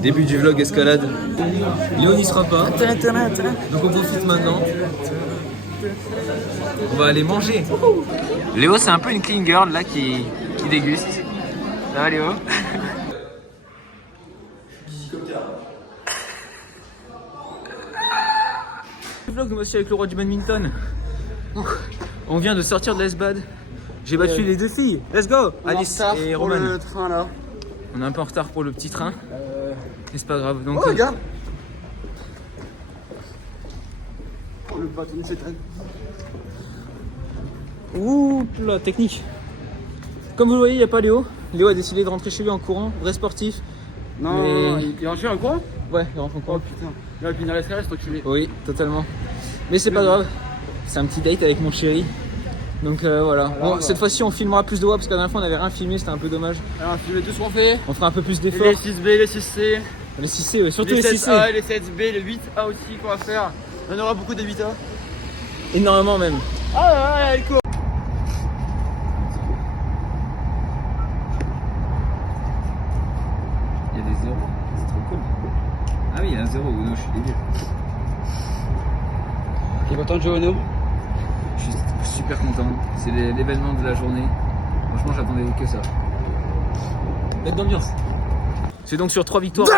Début du vlog escalade. Léo n'y sera pas. Donc on profite maintenant. On va aller manger. Léo, c'est un peu une clean girl là qui déguste. Ça va Léo? Vlog moi aussi avec le roi du badminton. On vient de sortir de l'Esbad. J'ai battu les deux filles. Let's go. Alice et Roman. Le train là. On est un peu en retard pour le petit train. Mais c'est pas grave. Donc, oh regarde. Oh le bâton de cétane. Ouh la technique. Comme vous le voyez, il n'y a pas Léo. Léo a décidé de rentrer chez lui en courant, vrai sportif. Non, mais... il rentre en courant. Ouais, il rentre en courant. Oh putain. Il va finir l'escalade, c'est enculé. Oui, totalement. Mais c'est pas grave. C'est un petit date avec mon chéri. Donc voilà. Bon, cette fois-ci, on filmera plus de voix parce qu'à la dernière fois, on avait rien filmé, c'était un peu dommage. Alors, filmer tout ce qu'on fait. On fera un peu plus d'efforts. Les 6B, les 6C. Les 6C, ouais, surtout les 6C. 7A, les 7B, les 8A aussi qu'on va faire. Il y en aura beaucoup de 8A. Énormément même. Ah ouais, elle court. Il y a des zéros, c'est trop cool. Ah oui, il y a un zéro, non, je suis débile. T'es content de jouer au Uno? Je suis super content. C'est l'événement de la journée. Franchement, j'attendais que ça. Mettre d'ambiance. C'est donc sur 3 victoires.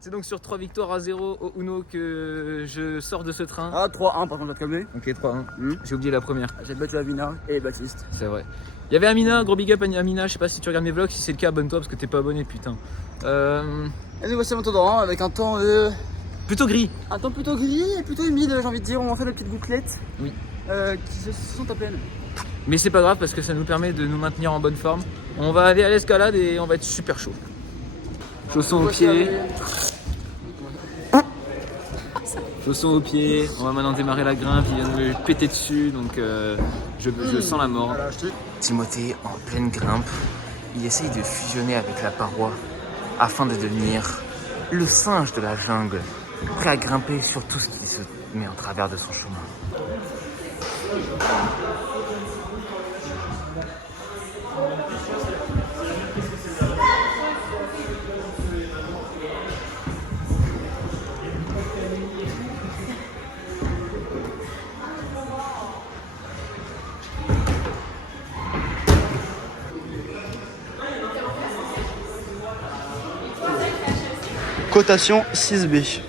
C'est donc sur 3 victoires à 0 au Uno que je sors de ce train. Ah, 3-1 par contre, je vais te calmer. Ok, 3-1. J'ai oublié la première. J'ai battu Amina et Baptiste. C'est vrai. Il y avait Amina, gros big up Amina. Je sais pas si tu regardes mes vlogs. Si c'est le cas, abonne-toi parce que t'es pas abonné, putain. Et nous voici maintenant avec un temps Plutôt gris. un temps plutôt gris et plutôt humide, j'ai envie de dire. On va faire des petites gouttelettes. Oui. Qui se sont à peine. Mais c'est pas grave parce que ça nous permet de nous maintenir en bonne forme. On va aller à l'escalade et on va être super chaud. Chaussons aux pieds. Chaussons aux pieds. On va maintenant démarrer la grimpe. Il vient de me péter dessus donc je sens la mort. Timothée en pleine grimpe. Il essaye de fusionner avec la paroi afin de devenir le singe de la jungle, prêt à grimper sur tout ce qui se met en travers de son chemin. Cotation 6B.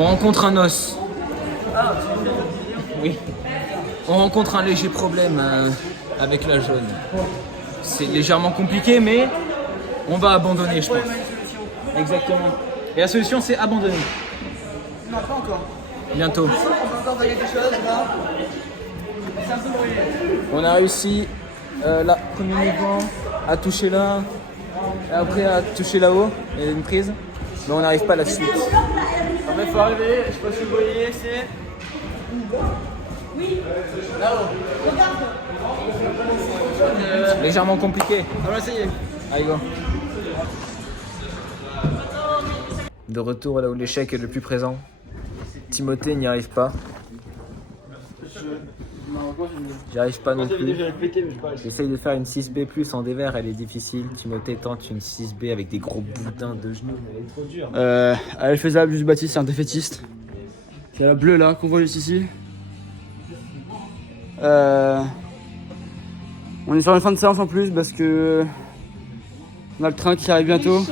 On rencontre un os. Oui. On rencontre un léger problème avec la jaune. C'est légèrement compliqué, mais on va abandonner, je pense. Exactement. Et la solution, c'est abandonner. Non, pas encore. Bientôt. On va encore faire quelque chose là. C'est un peu brûlé. On a réussi là, premier mouvement, à toucher là, et après à toucher là-haut, il y a une prise, mais on n'arrive pas à la suite. Il faut arriver, je sais pas si vous voyez, c'est... Oui. Là-haut. C'est légèrement compliqué. On va essayer. Allez, go. De retour là où l'échec est le plus présent. Timothée n'y arrive pas. J'y arrive pas non plus. J'essaye de faire une 6B+, en dévers, elle est difficile. Timothée tente une 6B avec des gros boudins de genoux, mais elle est trop dure. Elle est faisable, juste Baptiste, c'est un défaitiste. C'est la bleue là, qu'on voit juste ici. On est sur une fin de séance en plus parce que on a le train qui arrive bientôt.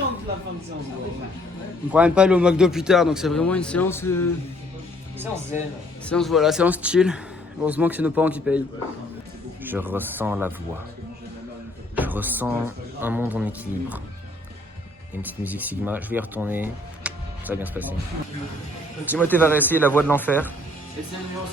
On pourra même pas aller au McDo plus tard, donc c'est vraiment une séance. Séance zen. Séance chill. Heureusement que c'est nos parents qui payent. Je ressens la voix. Je ressens un monde en équilibre. Il y a une petite musique Sigma. Je vais y retourner. Ça va bien se passer. Timothée va réessayer la voix de l'enfer. Et c'est le numéro 6-7.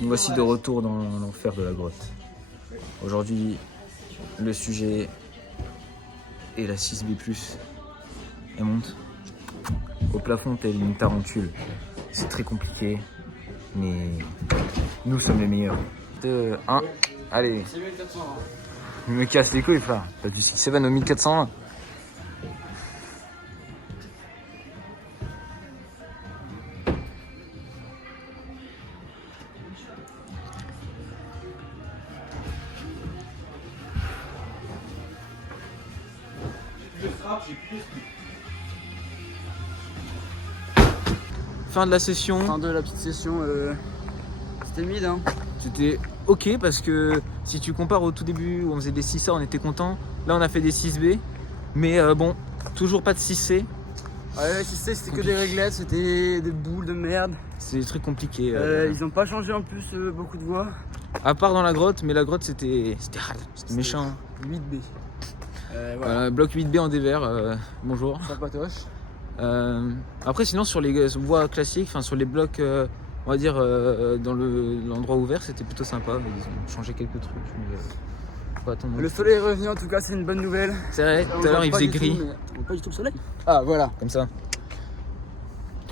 Nous voici de retour dans l'enfer de la grotte. Aujourd'hui, le sujet est la 6B+. Elle monte au plafond telle une tarentule. C'est très compliqué, mais nous sommes les meilleurs. 2, 1, allez. C'est 1400. Il me casse les couilles, frère. T'as du 6-7 au 1400. Fin de la session. Fin de la petite session. C'était mid, hein. C'était ok parce que si tu compares au tout début où on faisait des 6A, on était content. Là, on a fait des 6B. Mais bon, toujours pas de 6C. Ouais, 6C, c'était que des réglettes, c'était des boules de merde. C'est des trucs compliqués. Ils ont pas changé en plus beaucoup de voix. À part dans la grotte, mais la grotte c'était rade, c'était méchant. 8B. Voilà, bloc 8B en dévers, bonjour. Sympatoche. Après sinon sur les voies classiques, enfin sur les blocs, on va dire dans l'endroit ouvert, c'était plutôt sympa. Ils ont changé quelques trucs. Mais, faut attendre. Le soleil est revenu en tout cas, c'est une bonne nouvelle. C'est vrai, tout à l'heure il faisait gris. On voit pas du tout le soleil. Ah voilà. Comme ça.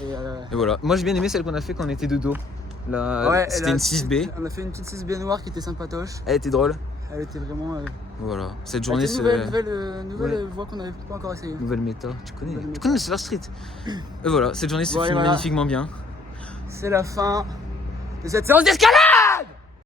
Et Et voilà. Moi j'ai bien aimé celle qu'on a fait quand on était de dos. Là, ouais, c'était une 6B. On a fait une petite 6B noire qui était sympatoche. Elle était drôle. Elle était vraiment. Voilà. Cette journée c'est nouvelle voix qu'on n'avait pas encore essayé. nouvelle méta. Tu connais Nouvelle Tu méta. connais Solar Street. Et voilà, cette journée s'est Bon, finie voilà. magnifiquement bien. C'est la fin de cette séance d'escalade.